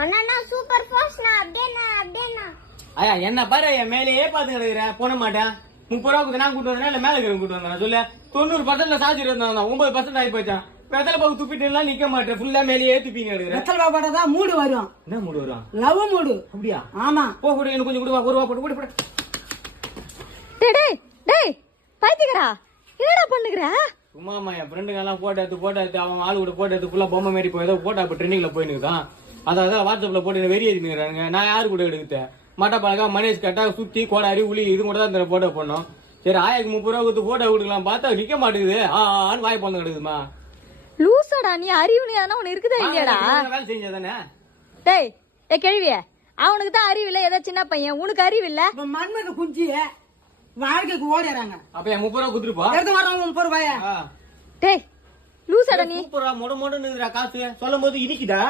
அண்ணா super fast நான் அப்படியே ஐயா என்ன பாரு என் மேலேயே பாத்து கிடக்குறேன் போன மாட்டேன் 30 ரூபா நான் கூட்டு வந்தேன் இல்ல மேல இருக்கிற கூட்டு வந்தேன் சொல்ல 90% சார்ஜ் இருந்தான் 9% ஆகி போச்சான் வெத்தலை பாக்கு துப்பிட்டு எல்லாம் நிக்க மாட்டேன் ஃபுல்லா மேலேயே துப்பிங்க எடுக்கிறேன் வெத்தலை பாப்பாடதான் மூடு வரும். என்ன மூடு வரும்? Love mood. அப்படியா? ஆமா. போ கூட எனக்கு கொஞ்சம் கொடுவா 1 ரூபா போட்டு போடு. டேய் டேய் பைத்தியக்காரா என்னடா பண்ணுகிற? சும்மாமா என் ஃப்ரெண்டுங்க எல்லாம் போட்டோ எடுத்து அவங்க ஆளு கூட போட்டோ எடுத்து ஃபுல்லா பொம்மை மாரி போய் ஏதோ போட்டோ இப்ப ட்ரெண்டிங்ல போயினுக்குதான் அதான் வாட்ஸ்அப்ல போட்டு வெறி ஏறினுறாங்க. நான் யாரு கூட எடுத்தேன் மட்டா பழக்கா மனேஷ் கட்டா சுத்தி கோடாரி உளி இது கூட தான் போட்டோ பண்ணோம். சரி ஆயாக்கு 30 ரூபா கொடுத்து போட்டோ கொடுக்கலாம் பார்த்தா நிக்க மாட்டேங்குது ஆன்னு வாய் பண்ண கிடக்குதுமா. லூசாடா நீ அறிவுனே தானே உனக்கு இருக்குதா இல்லையாடா? வேலை செஞ்சதானே. டேய் ஏ கேள்வியே அவனுக்கு தான் அறிவு இல்ல ஏதோ சின்ன பையன் உனக்கு அறிவு இல்ல. மண்மக குஞ்சி வாழ்க்கைக்கு ஓடிறாங்க. அப்ப என் 30 ரூபா கொடுத்துருப்பா எடுத்து வரோம் 30 ரூபாயா? டேய் லூசாடா நீ. 30 ரூபா மொட மொடன்னு காசு சொல்லும் போது இடிக்குதா?